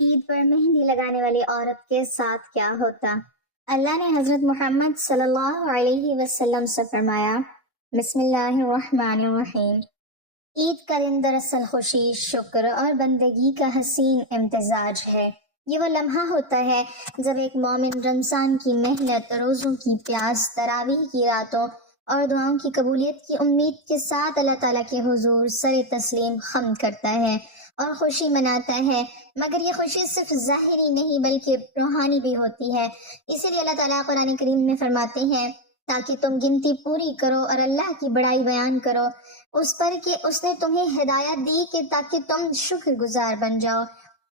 عید پر مہندی لگانے والی عورت کے ساتھ کیا ہوتا؟ اللہ نے حضرت محمد صلی اللہ علیہ وسلم سے فرمایا، بسم اللہ الرحمن الرحیم، عید کا دن دراصل خوشی، شکر اور بندگی کا حسین امتزاج ہے۔ یہ وہ لمحہ ہوتا ہے جب ایک مومن رمضان کی محنت، روزوں کی پیاس، تراویح کی راتوں اور دعاؤں کی قبولیت کی امید کے ساتھ اللہ تعالیٰ کے حضور سر تسلیم حمد کرتا ہے اور خوشی مناتا ہے۔ مگر یہ خوشی صرف ظاہری نہیں بلکہ روحانی بھی ہوتی ہے۔ اسی لیے اللہ تعالیٰ قرآن کریم میں فرماتے ہیں، تاکہ تم گنتی پوری کرو اور اللہ کی بڑائی بیان کرو اس پر کہ اس نے تمہیں ہدایت دی کہ تاکہ تم شکر گزار بن جاؤ۔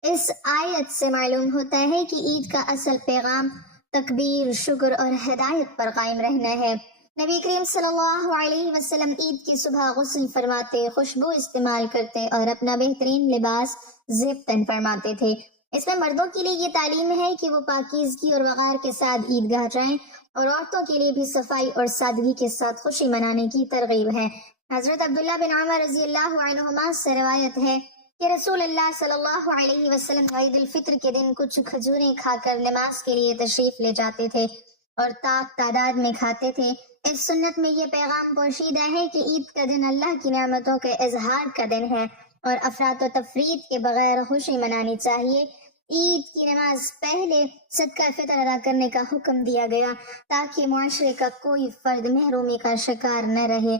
اس آیت سے معلوم ہوتا ہے کہ عید کا اصل پیغام تکبیر، شکر اور ہدایت پر قائم رہنا ہے۔ نبی کریم صلی اللہ علیہ وسلم عید کی صبح غسل فرماتے، خوشبو استعمال کرتے اور اپنا بہترین لباس زیب تن فرماتے تھے۔ اس میں مردوں کے لیے یہ تعلیم ہے کہ وہ پاکیزگی اور وقار کے ساتھ عیدگاہ جائیں، اور عورتوں کے لیے بھی صفائی اور سادگی کے ساتھ خوشی منانے کی ترغیب ہے۔ حضرت عبداللہ بن عمر رضی اللہ عنہما سے روایت ہے کہ رسول اللہ صلی اللہ علیہ وسلم عید الفطر کے دن کچھ کھجوریں کھا کر نماز کے لیے تشریف لے جاتے تھے اور تعداد میں کھاتے تھے۔ اس سنت میں یہ پیغام پوشیدہ ہے کہ عید کا دن اللہ کی نعمتوں کے اظہار کا دن ہے اور افراط و تفریط کے بغیر خوشی منانی چاہیے۔ عید کی نماز پہلے صدقہ فطر ادا کرنے کا حکم دیا گیا تاکہ معاشرے کا کوئی فرد محرومی کا شکار نہ رہے۔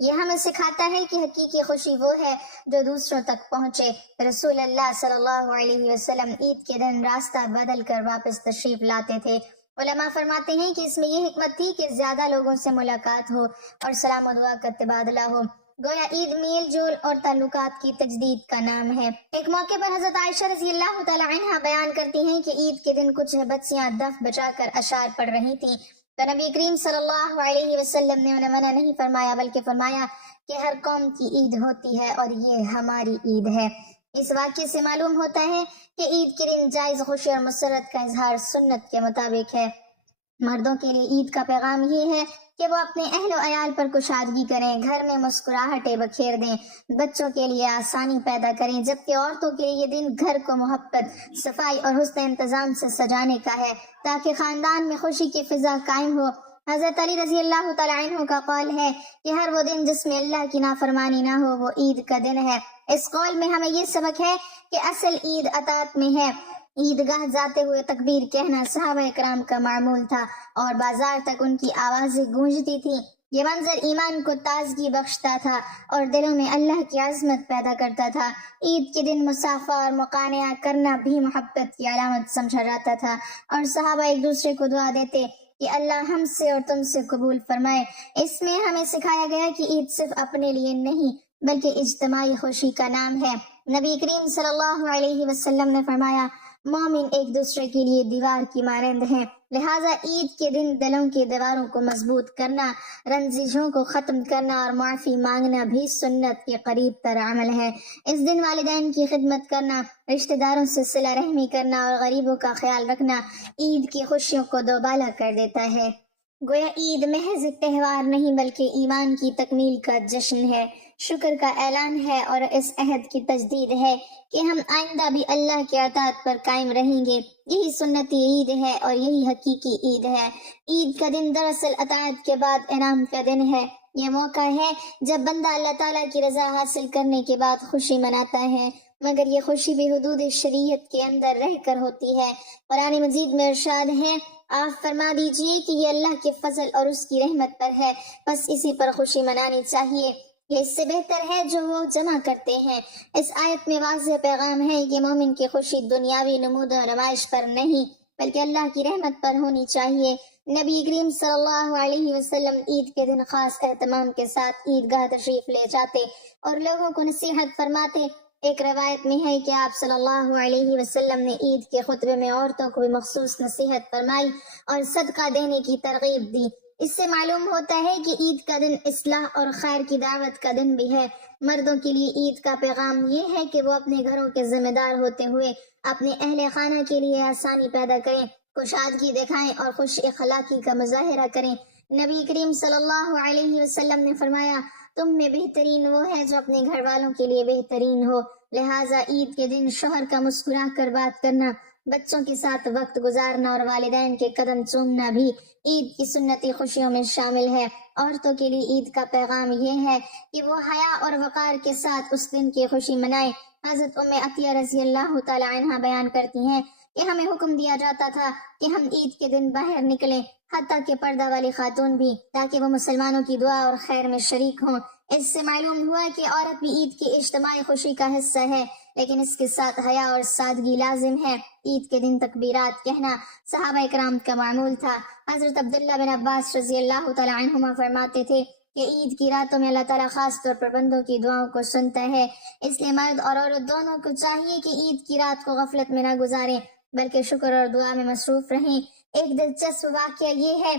یہ ہمیں سکھاتا ہے کہ حقیقی خوشی وہ ہے جو دوسروں تک پہنچے۔ رسول اللہ صلی اللہ علیہ وسلم عید کے دن راستہ بدل کر واپس تشریف لاتے تھے۔ علماء فرماتے ہیں کہ اس میں یہ حکمت تھی کہ زیادہ لوگوں سے ملاقات ہو اور سلام و دعا کا تبادلہ ہو۔ گویا عید میل جول اور تعلقات کی تجدید کا نام ہے۔ ایک موقع پر حضرت عائشہ رضی اللہ تعالی عنہا بیان کرتی ہیں کہ عید کے دن کچھ بچیاں دف بجا کر اشعار پڑھ رہی تھیں، تو نبی کریم صلی اللہ علیہ وسلم نے انہیں منع نہیں فرمایا بلکہ فرمایا کہ ہر قوم کی عید ہوتی ہے اور یہ ہماری عید ہے۔ اس واقعے سے معلوم ہوتا ہے کہ عید کے دن جائز خوشی اور مسرت کا اظہار سنت کے مطابق ہے۔ مردوں کے لیے عید کا پیغام یہ ہے کہ وہ اپنے اہل و عیال پر کشادگی کریں، گھر میں مسکراہٹیں بکھیر دیں، بچوں کے لیے آسانی پیدا کریں، جبکہ عورتوں کے لیے یہ دن گھر کو محبت، صفائی اور حسن انتظام سے سجانے کا ہے تاکہ خاندان میں خوشی کی فضا قائم ہو۔ حضرت علی رضی اللہ تعالیٰ عنہ کا قول ہے کہ ہر وہ دن جس میں اللہ کی نافرمانی نہ ہو وہ عید کا دن ہے۔ اس قول میں ہمیں یہ سبق ہے کہ اصل عید اطاعت میں ہے۔ عیدگاہ جاتے ہوئے تکبیر کہنا صحابہ اکرام کا معمول تھا اور بازار تک ان کی آوازیں گونجتی تھیں۔ یہ منظر ایمان کو تازگی بخشتا تھا اور دلوں میں اللہ کی عظمت پیدا کرتا تھا۔ عید کے دن مصافحہ اور مقانعہ کرنا بھی محبت کی علامت سمجھا جاتا تھا اور صحابہ ایک دوسرے کو دعا دیتے کہ اللہ ہم سے اور تم سے قبول فرمائے۔ اس میں ہمیں سکھایا گیا کہ عید صرف اپنے لیے نہیں بلکہ اجتماعی خوشی کا نام ہے۔ نبی کریم صلی اللہ علیہ وسلم نے فرمایا، مومن ایک دوسرے کے لیے دیوار کی مانند ہیں، لہٰذا عید کے دن دلوں کی دیواروں کو مضبوط کرنا، رنجشوں کو ختم کرنا اور معافی مانگنا بھی سنت کے قریب تر عمل ہے۔ اس دن والدین کی خدمت کرنا، رشتہ داروں سے صلہ رحمی کرنا اور غریبوں کا خیال رکھنا عید کی خوشیوں کو دوبالا کر دیتا ہے۔ گویا عید محض ایک تہوار نہیں بلکہ ایمان کی تکمیل کا جشن ہے، شکر کا اعلان ہے اور اس عہد کی تجدید ہے کہ ہم آئندہ بھی اللہ کے اطاعت پر قائم رہیں گے۔ یہی سنتی عید ہے اور یہی حقیقی عید ہے۔ عید کا دن دراصل اطاعت کے بعد انعام کا دن ہے۔ یہ موقع ہے جب بندہ اللہ تعالیٰ کی رضا حاصل کرنے کے بعد خوشی مناتا ہے، مگر یہ خوشی بھی حدود شریعت کے اندر رہ کر ہوتی ہے۔ قرآن مجید میں ارشاد ہے، آپ فرما دیجئے کہ یہ اللہ کے فضل اور اس کی رحمت پر ہے، بس اسی پر خوشی منانی چاہیے، یہ اس سے بہتر ہے جو وہ جمع کرتے ہیں۔ اس آیت میں واضح پیغام ہے کہ مومن کی خوشی دنیاوی نمود و نمائش پر نہیں بلکہ اللہ کی رحمت پر ہونی چاہیے۔ نبی کریم صلی اللہ علیہ وسلم عید کے دن خاص اہتمام کے ساتھ عیدگاہ تشریف لے جاتے اور لوگوں کو نصیحت فرماتے۔ ایک روایت میں ہے کہ آپ صلی اللہ علیہ وسلم نے عید کے خطبے میں عورتوں کو بھی مخصوص نصیحت فرمائی اور صدقہ دینے کی ترغیب دی۔ اس سے معلوم ہوتا ہے کہ عید کا دن اصلاح اور خیر کی دعوت کا دن بھی ہے۔ مردوں کے لیے عید کا پیغام یہ ہے کہ وہ اپنے گھروں کے ذمہ دار ہوتے ہوئے اپنے اہل خانہ کے لیے آسانی پیدا کریں، کشادگی دکھائیں اور خوش اخلاقی کا مظاہرہ کریں۔ نبی کریم صلی اللہ علیہ وسلم نے فرمایا، تم میں بہترین وہ ہے جو اپنے گھر والوں کے لیے بہترین ہو۔ لہٰذا عید کے دن شوہر کا مسکرا کر بات کرنا، بچوں کے ساتھ وقت گزارنا اور والدین کے قدم چومنا بھی عید کی سنتی خوشیوں میں شامل ہے۔ عورتوں کے لیے عید کا پیغام یہ ہے کہ وہ حیا اور وقار کے ساتھ اس دن کی خوشی منائیں۔ حضرت ام عطیہ رضی اللہ تعالی عنہ بیان کرتی ہیں کہ ہمیں حکم دیا جاتا تھا کہ ہم عید کے دن باہر نکلیں، حتیٰ کہ پردہ والی خاتون بھی، تاکہ وہ مسلمانوں کی دعا اور خیر میں شریک ہوں۔ اس سے معلوم ہوا کہ عورت بھی عید کی اجتماعی خوشی کا حصہ ہے، لیکن اس کے ساتھ حیا اور سادگی لازم ہے۔ عید کے دن تکبیرات کہنا صحابہ کرام کا معمول تھا۔ حضرت عبداللہ بن عباس رضی اللہ تعالی عنہما فرماتے تھے کہ عید کی راتوں میں اللہ تعالیٰ خاص طور پر بندوں کی دعاؤں کو سنتا ہے، اس لیے مرد اور عورت دونوں کو چاہیے کہ عید کی رات کو غفلت میں نہ گزاریں بلکہ شکر اور دعا میں مصروف رہیں۔ ایک دلچسپ واقعہ یہ ہے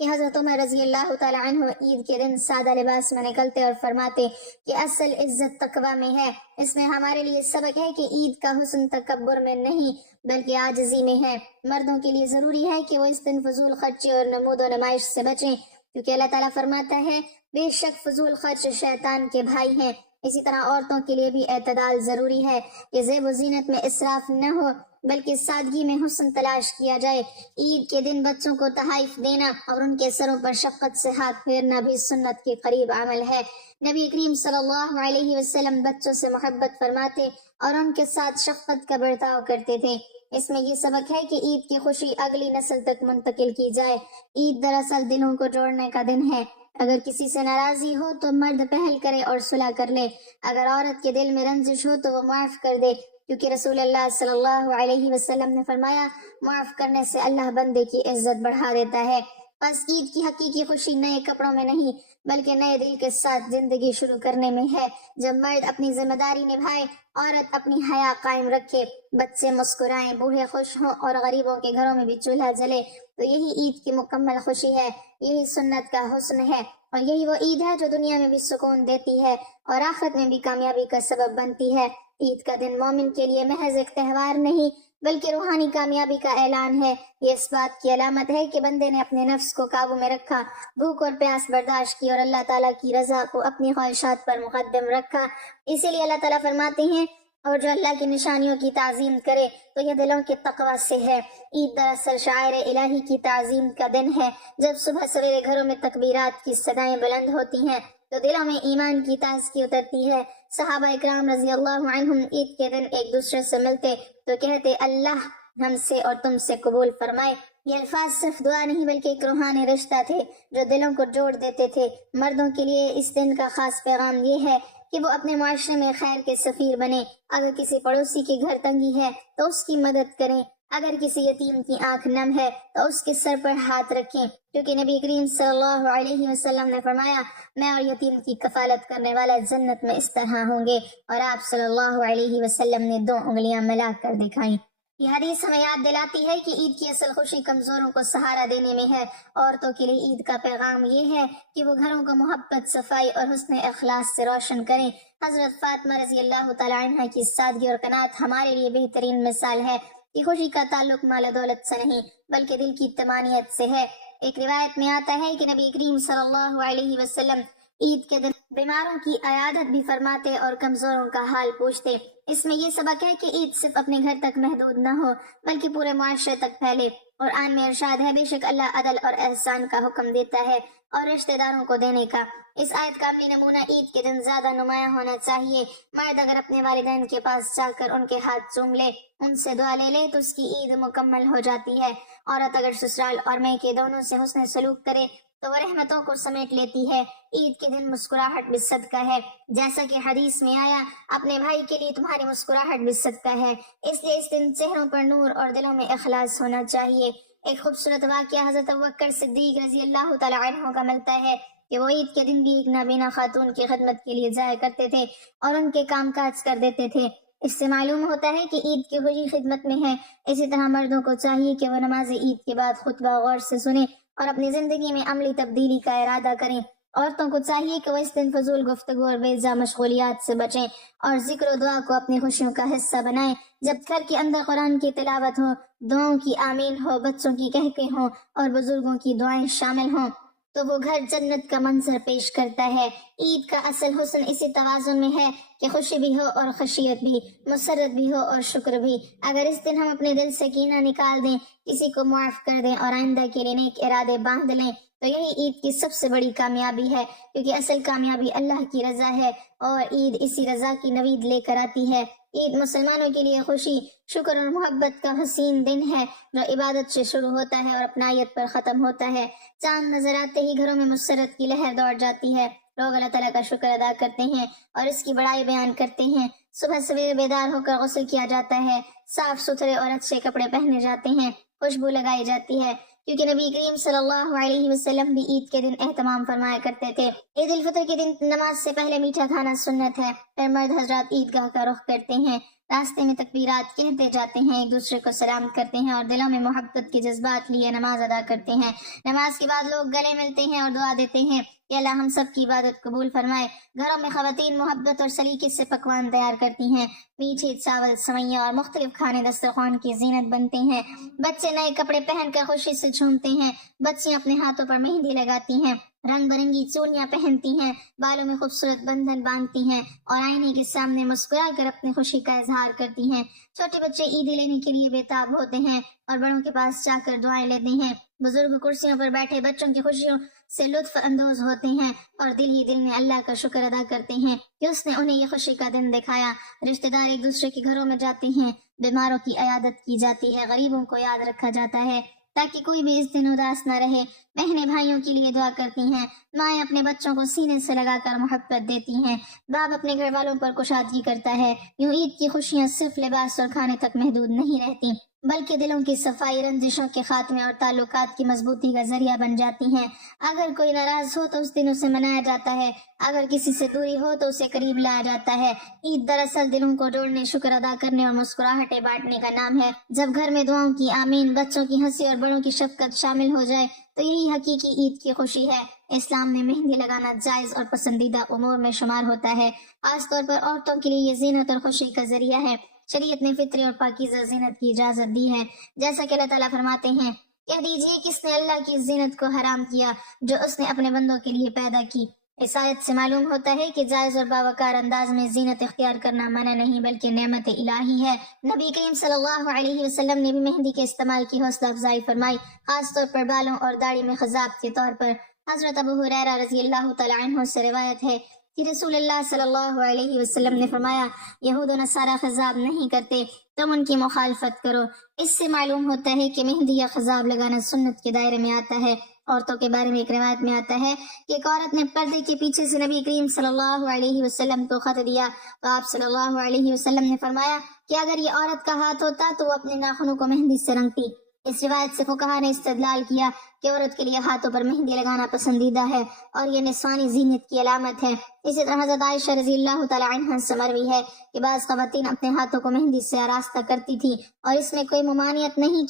کہ حضرت عمر رضی اللہ تعالی عنہ عید کے دن سادہ لباس میں نکلتے اور فرماتے کہ اصل عزت تقوی میں ہے۔ اس میں ہمارے لیے سبق ہے کہ عید کا حسن تکبر میں نہیں بلکہ عاجزی میں ہے۔ مردوں کے لیے ضروری ہے کہ وہ اس دن فضول خرچی اور نمود و نمائش سے بچیں، کیونکہ اللہ تعالیٰ فرماتا ہے بے شک فضول خرچ شیطان کے بھائی ہیں۔ اسی طرح عورتوں کے لیے بھی اعتدال ضروری ہے کہ زیب و زینت میں اسراف نہ ہو بلکہ سادگی میں حسن تلاش کیا جائے۔ عید کے دن بچوں کو تحائف دینا اور ان کے سروں پر شفقت سے ہاتھ پھیرنا بھی سنت کے قریب عمل ہے۔ نبی کریم صلی اللہ علیہ وسلم بچوں سے محبت فرماتے اور ان کے ساتھ شفقت کا برتاؤ کرتے تھے۔ اس میں یہ سبق ہے کہ عید کی خوشی اگلی نسل تک منتقل کی جائے۔ عید دراصل دلوں کو جوڑنے کا دن ہے۔ اگر کسی سے ناراضی ہو تو مرد پہل کرے اور صلح کر لے، اگر عورت کے دل میں رنجش ہو تو وہ معاف کر دے، کیونکہ رسول اللہ صلی اللہ علیہ وسلم نے فرمایا معاف کرنے سے اللہ بندے کی عزت بڑھا دیتا ہے۔ بس عید کی حقیقی خوشی نئے کپڑوں میں نہیں بلکہ نئے دل کے ساتھ زندگی شروع کرنے میں ہے۔ جب مرد اپنی ذمہ داری نبھائے، عورت اپنی حیا قائم رکھے، بچے مسکرائیں، بوڑھے خوش ہوں اور غریبوں کے گھروں میں بھی چولہا جلے، تو یہی عید کی مکمل خوشی ہے، یہی سنت کا حسن ہے، اور یہی وہ عید ہے جو دنیا میں بھی سکون دیتی ہے اور آخرت میں بھی کامیابی کا سبب بنتی ہے۔ عید کا دن مومن کے لیے محض ایک تہوار نہیں بلکہ روحانی کامیابی کا اعلان ہے۔ یہ اس بات کی علامت ہے کہ بندے نے اپنے نفس کو قابو میں رکھا، بھوک اور پیاس برداشت کی اور اللہ تعالیٰ کی رضا کو اپنی خواہشات پر مقدم رکھا۔ اسی لیے اللہ تعالیٰ فرماتے ہیں اور جو اللہ کی نشانیوں کی تعظیم کرے تو یہ دلوں کے تقوی سے ہے۔ عید دراصل شاعر الہی کی تعظیم کا دن ہے۔ جب صبح سویرے گھروں میں تکبیرات کی صدائیں بلند ہوتی ہیں تو دلوں میں ایمان کی تازگی اترتی ہے۔ صحابہ اکرام رضی اللہ عنہم عید کے دن ایک دوسرے سے ملتے تو کہتے اللہ ہم سے اور تم سے قبول فرمائے۔ یہ الفاظ صرف دعا نہیں بلکہ ایک روحانی رشتہ تھے جو دلوں کو جوڑ دیتے تھے۔ مردوں کے لیے اس دن کا خاص پیغام یہ ہے کہ وہ اپنے معاشرے میں خیر کے سفیر بنے۔ اگر کسی پڑوسی کے گھر تنگی ہے تو اس کی مدد کریں، اگر کسی یتیم کی آنکھ نم ہے تو اس کے سر پر ہاتھ رکھیں، کیونکہ نبی کریم صلی اللہ علیہ وسلم نے فرمایا میں اور یتیم کی کفالت کرنے والا جنت میں اس طرح ہوں گے، اور آپ صلی اللہ علیہ وسلم نے 2 انگلیاں ملا کر دکھائیں۔ یہ حدیث ہمیں یاد دلاتی ہے کہ عید کی اصل خوشی کمزوروں کو سہارا دینے میں ہے۔ عورتوں کے لیے عید کا پیغام یہ ہے کہ وہ گھروں کو محبت، صفائی اور حسن اخلاص سے روشن کریں۔ حضرت فاطمہ رضی اللہ تعالی عنہ کی سادگی اور قناعت ہمارے لیے بہترین مثال ہے کہ خوشی کا تعلق مال و دولت سے نہیں بلکہ دل کی طمانینت سے ہے۔ ایک روایت میں آتا ہے کہ نبی کریم صلی اللہ علیہ وسلم عید کے دن بیماروں کی عیادت بھی فرماتے اور کمزوروں کا حال پوچھتے۔ اس میں یہ سبق ہے کہ عید صرف اپنے گھر تک محدود نہ ہو بلکہ پورے معاشرے تک پھیلے۔ قرآن میں ارشاد ہے بے شک اللہ عدل اور احسان کا حکم دیتا ہے اور رشتہ داروں کو دینے کا۔ اس آیت کا عملی نمونہ عید کے دن زیادہ نمایاں ہونا چاہیے۔ مرد اگر اپنے والدین کے پاس جا کر ان کے ہاتھ چوم لے، ان سے دعا لے لے تو اس کی عید مکمل ہو جاتی ہے۔ عورت اگر سسرال اور میکے دونوں سے حسن سلوک کرے تو وہ رحمتوں کو سمیٹ لیتی ہے۔ عید کے دن مسکراہٹ بھی صدقہ ہے، جیسا کہ حدیث میں آیا اپنے بھائی کے لیے تمہاری مسکراہٹ بھی صدقہ ہے۔ اس لیے اس دن چہروں پر نور اور دلوں میں اخلاص ہونا چاہیے۔ ایک خوبصورت واقعہ حضرت ابوبکر صدیق رضی اللہ تعالی عنہ کا ملتا ہے کہ وہ عید کے دن بھی ایک نابینا خاتون کی خدمت کے لیے جایا کرتے تھے اور ان کے کام کاج کر دیتے تھے۔ اس سے معلوم ہوتا ہے کہ عید کی خوشی خدمت میں ہے۔ اسی طرح مردوں کو چاہیے کہ وہ نماز عید کے بعد خطبہ غور سے سنیں اور اپنی زندگی میں عملی تبدیلی کا ارادہ کریں۔ عورتوں کو چاہیے کہ وہ اس دن فضول گفتگو اور بے جا مشغولیات سے بچیں اور ذکر و دعا کو اپنی خوشیوں کا حصہ بنائیں۔ جب گھر کے اندر قرآن کی تلاوت ہو، دعاؤں کی آمین ہو، بچوں کی کہکے ہوں اور بزرگوں کی دعائیں شامل ہوں تو وہ گھر جنت کا منظر پیش کرتا ہے۔ عید کا اصل حسن اسی توازن میں ہے کہ خوشی بھی ہو اور خشیت بھی، مسرت بھی ہو اور شکر بھی۔ اگر اس دن ہم اپنے دل سے کینہ نکال دیں، کسی کو معاف کر دیں اور آئندہ کے لیے نیک ارادے باندھ لیں تو یہی عید کی سب سے بڑی کامیابی ہے، کیونکہ اصل کامیابی اللہ کی رضا ہے اور عید اسی رضا کی نوید لے کر آتی ہے۔ عید مسلمانوں کے لیے خوشی، شکر اور محبت کا حسین دن ہے جو عبادت سے شروع ہوتا ہے اور اپنائیت پر ختم ہوتا ہے۔ چاند نظر آتے ہی گھروں میں مسرت کی لہر دوڑ جاتی ہے، لوگ اللہ تعالیٰ کا شکر ادا کرتے ہیں اور اس کی بڑائی بیان کرتے ہیں۔ صبح سویرے بیدار ہو کر غسل کیا جاتا ہے، صاف ستھرے اور اچھے کپڑے پہنے جاتے ہیں، خوشبو لگائی جاتی ہے، کیونکہ نبی کریم صلی اللہ علیہ وسلم بھی عید کے دن اہتمام فرمایا کرتے تھے۔ عید الفطر کے دن نماز سے پہلے میٹھا کھانا سنت ہے، پھر مرد حضرات عیدگاہ کا رخ کرتے ہیں، راستے میں تکبیرات کہتے جاتے ہیں، ایک دوسرے کو سلام کرتے ہیں اور دلوں میں محبت کے جذبات لیے نماز ادا کرتے ہیں۔ نماز کے بعد لوگ گلے ملتے ہیں اور دعا دیتے ہیں کہ اللہ ہم سب کی عبادت قبول فرمائے۔ گھروں میں خواتین محبت اور سلیقے سے پکوان تیار کرتی ہیں، میٹھے چاول، سوئیاں اور مختلف کھانے دسترخوان کی زینت بنتے ہیں۔ بچے نئے کپڑے پہن کر خوشی سے جھومتے ہیں، بچیاں اپنے ہاتھوں پر مہندی لگاتی ہیں، رنگ برنگی چوڑیاں پہنتی ہیں، بالوں میں خوبصورت بندھن باندھتی ہیں اور آئینے کے سامنے مسکرا کر اپنی خوشی کا اظہار کرتی ہیں۔ چھوٹے بچے عیدی لینے کے لیے بےتاب ہوتے ہیں اور بڑوں کے پاس جا کر دعائیں لیتے ہیں۔ بزرگ کرسیوں پر بیٹھے بچوں کی خوشیوں سے لطف اندوز ہوتے ہیں اور دل ہی دل میں اللہ کا شکر ادا کرتے ہیں کہ اس نے انہیں یہ خوشی کا دن دکھایا۔ رشتہ دار ایک دوسرے کے گھروں میں جاتے ہیں، بیماروں کی عیادت کی جاتی ہے، غریبوں کو یاد رکھا جاتا ہے تاکہ کوئی بھی اس دن اداس نہ رہے۔ بہنیں بھائیوں کے لیے دعا کرتی ہیں، مائیں اپنے بچوں کو سینے سے لگا کر محبت دیتی ہیں، باپ اپنے گھر والوں پر کشادگی کرتا ہے۔ یوں عید کی خوشیاں صرف لباس اور کھانے تک محدود نہیں رہتی، بلکہ دلوں کی صفائی، رنجشوں کے خاتمے اور تعلقات کی مضبوطی کا ذریعہ بن جاتی ہیں۔ اگر کوئی ناراض ہو تو اس دن اسے منایا جاتا ہے، اگر کسی سے دوری ہو تو اسے قریب لایا جاتا ہے۔ عید دراصل دلوں کو جوڑنے، شکر ادا کرنے اور مسکراہٹیں بانٹنے کا نام ہے۔ جب گھر میں دعاؤں کی آمین، بچوں کی ہنسی اور بڑوں کی شفقت شامل ہو جائے تو یہی حقیقی عید کی خوشی ہے۔ اسلام میں مہندی لگانا جائز اور پسندیدہ امور میں شمار ہوتا ہے، خاص طور پر عورتوں کے لیے یہ زینت اور خوشی کا ذریعہ ہے۔ شریعت نے فطری اور پاکیزہ زینت کی اجازت دی ہے، جیسا کہ اللہ تعالیٰ فرماتے ہیں، کہہ دیجئے کس نے اللہ کی زینت کو حرام کیا جو اس نے اپنے بندوں کے لیے پیدا کی۔ اس آیت سے معلوم ہوتا ہے کہ جائز اور باوقار انداز میں زینت اختیار کرنا منع نہیں بلکہ نعمت الہی ہے۔ نبی کریم صلی اللہ علیہ وسلم نے بھی مہندی کے استعمال کی حوصلہ افزائی فرمائی، خاص طور پر بالوں اور داڑھی میں خضاب کے طور پر۔ حضرت ابو ہریرہ رضی اللہ تعالی عنہ سے روایت ہے کہ رسول اللہ صلی اللہ علیہ وسلم نے فرمایا، یہود و نصارہ خضاب نہیں کرتے، تم ان کی مخالفت کرو۔ اس سے معلوم ہوتا ہے کہ مہندی یا خضاب لگانا سنت کے دائرے میں آتا ہے۔ عورتوں کے بارے میں ایک روایت میں آتا ہے کہ ایک عورت نے پردے کے پیچھے سے نبی کریم صلی اللہ علیہ وسلم کو خط دیا تو آپ صلی اللہ علیہ وسلم نے فرمایا کہ اگر یہ عورت کا ہاتھ ہوتا تو وہ اپنے ناخنوں کو مہندی سے رنگتی۔ اس روایت سے فقہاء نے استدلال کیا کہ عورت کے لیے ہاتھوں پر مہندی لگانا پسندیدہ ہے اور یہ نسوانی زینت کی علامت ہے۔ اسی طرح حضرت عائشہ رضی اللہ تعالی عنہا سے مروی ہے کہ بعض خواتین اپنے ہاتھوں کو مہندی سے آراستہ کرتی تھی اور اس میں کوئی ممانعت نہیں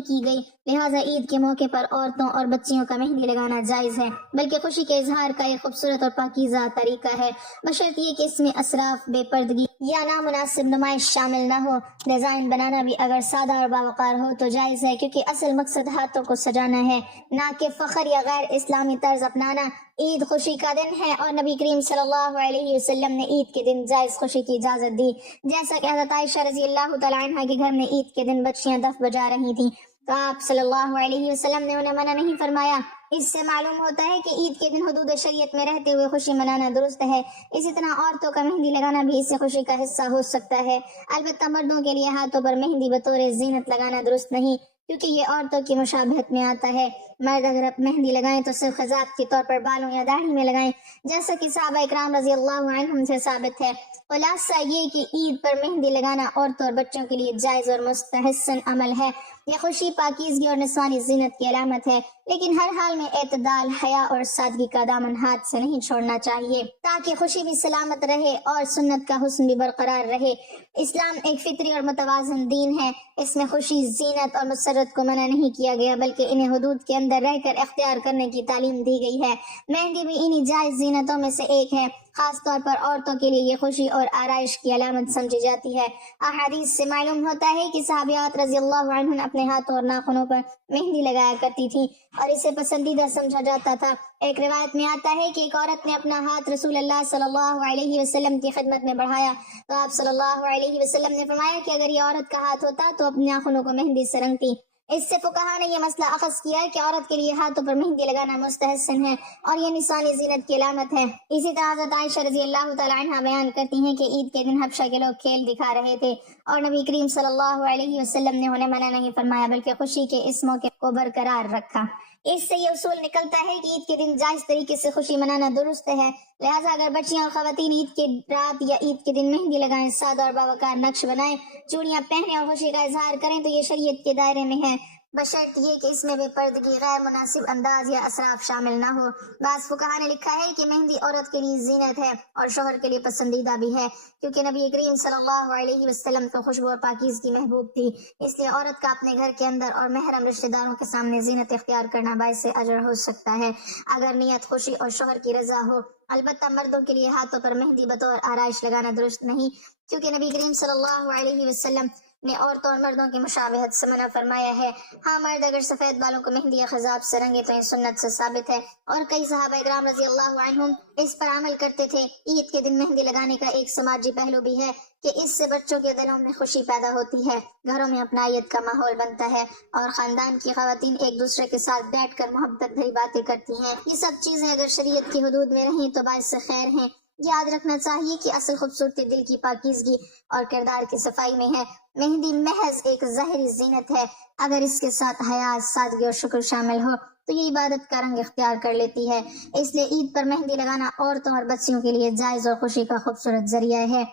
کی گئی، لہٰذا عید کے موقع پر عورتوں اور بچیوں کا مہندی لگانا جائز ہے، بلکہ خوشی کے اظہار کا ایک خوبصورت اور پاکیزہ طریقہ ہے، بشرط یہ کہ اس میں اسراف، بے پردگی یا نامناسب نمائش شامل نہ ہو۔ ڈیزائن بنانا بھی اگر سادہ اور باوقار ہو تو جائز ہے، کیونکہ اصل مقصد ہاتھوں کو سجانا ہے، نہ کہ فخر یا غیر اسلامی طرز اپنانا۔ عید خوشی کا دن ہے اور نبی کریم صلی اللہ علیہ وسلم نے عید کے دن جائز خوشی کی اجازت دی، جیسا کہ حضرت عائشہ رضی اللہ تعالی عنہا کے گھر میں عید کے دن بچیاں دف بجا رہی تھیں تو آپ صلی اللہ علیہ وسلم نے انہیں منع نہیں فرمایا۔ اس سے معلوم ہوتا ہے کہ عید کے دن حدود شریعت میں رہتے ہوئے خوشی منانا درست ہے۔ اسی طرح عورتوں کا مہندی لگانا بھی اس سے خوشی کا حصہ ہو سکتا ہے، البتہ مردوں کے لیے ہاتھوں پر مہندی بطور زینت لگانا درست نہیں، کیونکہ یہ عورتوں کی مشابہت میں آتا ہے۔ مرد اگر مہندی لگائیں تو صرف خضاب کے طور پر بالوں یا داڑھی میں لگائیں، جیسا کہ صحابہ اکرام رضی اللہ عنہم سے ثابت ہے۔ خلاصہ یہ کہ عید پر مہندی لگانا عورتوں اور بچوں کے لیے جائز اور مستحسن عمل ہے۔ یہ خوشی، پاکیزگی اور نسوانی زینت کی علامت ہے، لیکن ہر حال میں اعتدال، حیا اور سادگی کا دامن ہاتھ سے نہیں چھوڑنا چاہیے تاکہ خوشی بھی سلامت رہے اور سنت کا حسن بھی برقرار رہے۔ اسلام ایک فطری اور متوازن دین ہے، اس میں خوشی، زینت اور مسرت کو منع نہیں کیا گیا بلکہ انہیں حدود کے اندر رہ کر اختیار کرنے کی تعلیم دی گئی ہے۔ مہندی بھی انہی جائز زینتوں میں سے ایک ہے، خاص طور پر عورتوں کے لیے یہ خوشی اور آرائش کی علامت سمجھی جاتی ہے۔ احادیث سے معلوم ہوتا ہے کہ صحابیات رضی اللہ عنہن اپنے ہاتھوں اور ناخنوں پر مہندی لگایا کرتی تھیں اور اسے پسندیدہ سمجھا جاتا تھا۔ ایک روایت میں آتا ہے کہ ایک عورت نے اپنا ہاتھ رسول اللہ صلی اللہ علیہ وسلم کی خدمت میں بڑھایا تو آپ صلی اللہ علیہ وسلم نے فرمایا کہ اگر یہ عورت کا ہاتھ ہوتا تو اپنے ناخنوں کو مہندی سے رنگتی۔ اس سے فقہاء نے یہ مسئلہ اخذ کیا کہ عورت کے لیے ہاتھوں پر مہندی لگانا مستحسن ہے اور یہ نسانی زینت کی علامت ہے۔ اسی طرح حضرت عائشہ رضی اللہ تعالی عنہ بیان کرتی ہیں کہ عید کے دن حبشہ کے لوگ کھیل دکھا رہے تھے اور نبی کریم صلی اللہ علیہ وسلم نے انہیں منع نہیں فرمایا بلکہ خوشی کے اس موقع کو برقرار رکھا۔ اس سے یہ اصول نکلتا ہے کہ عید کے دن جائز طریقے سے خوشی منانا درست ہے، لہٰذا اگر بچیاں اور خواتین عید کے رات یا عید کے دن مہندی لگائیں، سادہ اور باوقار نقش بنائیں، چوڑیاں پہنیں اور خوشی کا اظہار کریں تو یہ شریعت کے دائرے میں ہے، بشرط یہ کہ اس میں بے پردگی، غیر مناسب انداز یا اسراف شامل نہ ہو۔ بعض فقہاء نے لکھا ہے کہ مہندی عورت کے لیے زینت ہے اور شوہر کے لیے پسندیدہ بھی ہے، کیونکہ نبی کریم صلی اللہ علیہ وسلم تو خوشبو اور پاکیزگی محبوب تھی، اس لیے عورت کا اپنے گھر کے اندر اور محرم رشتہ داروں کے سامنے زینت اختیار کرنا باعث اجر ہو سکتا ہے اگر نیت خوشی اور شوہر کی رضا ہو۔ البتہ مردوں کے لیے ہاتھوں پر مہندی بطور آرائش لگانا درست نہیں، کیونکہ نبی کریم صلی اللہ علیہ وسلم نے عورتوں اور مردوں کی مشابہت سے منع فرمایا ہے۔ ہاں، مرد اگر سفید بالوں کو مہندی یا خضاب سے رنگے تو یہ سنت سے ثابت ہے اور کئی صحابہ کرام رضی اللہ عنہم اس پر عمل کرتے تھے۔ عید کے دن مہندی لگانے کا ایک سماجی پہلو بھی ہے کہ اس سے بچوں کے دلوں میں خوشی پیدا ہوتی ہے، گھروں میں اپنائیت کا ماحول بنتا ہے اور خاندان کی خواتین ایک دوسرے کے ساتھ بیٹھ کر محبت بھری باتیں کرتی ہیں۔ یہ سب چیزیں اگر شریعت کی حدود میں رہیں تو باعث خیر ہیں۔ یاد رکھنا چاہیے کہ اصل خوبصورتی دل کی پاکیزگی اور کردار کی صفائی میں ہے۔ مہندی محض ایک ظاہری زینت ہے، اگر اس کے ساتھ حیا، سادگی اور شکر شامل ہو تو یہ عبادت کا رنگ اختیار کر لیتی ہے۔ اس لیے عید پر مہندی لگانا عورتوں اور بچیوں کے لیے جائز اور خوشی کا خوبصورت ذریعہ ہے،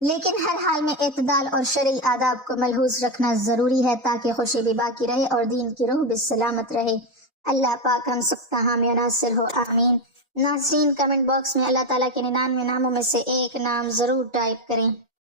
لیکن ہر حال میں اعتدال اور شرعی آداب کو ملحوظ رکھنا ضروری ہے تاکہ خوشی بھی باقی رہے اور دین کی روح بھی سلامت رہے۔ اللہ پاک ہم سب کا حامی و ناصر ہو، آمین۔ ناظرین، کمنٹ باکس میں اللہ تعالیٰ کے 99 ناموں میں سے ایک نام ضرور ٹائپ کریں۔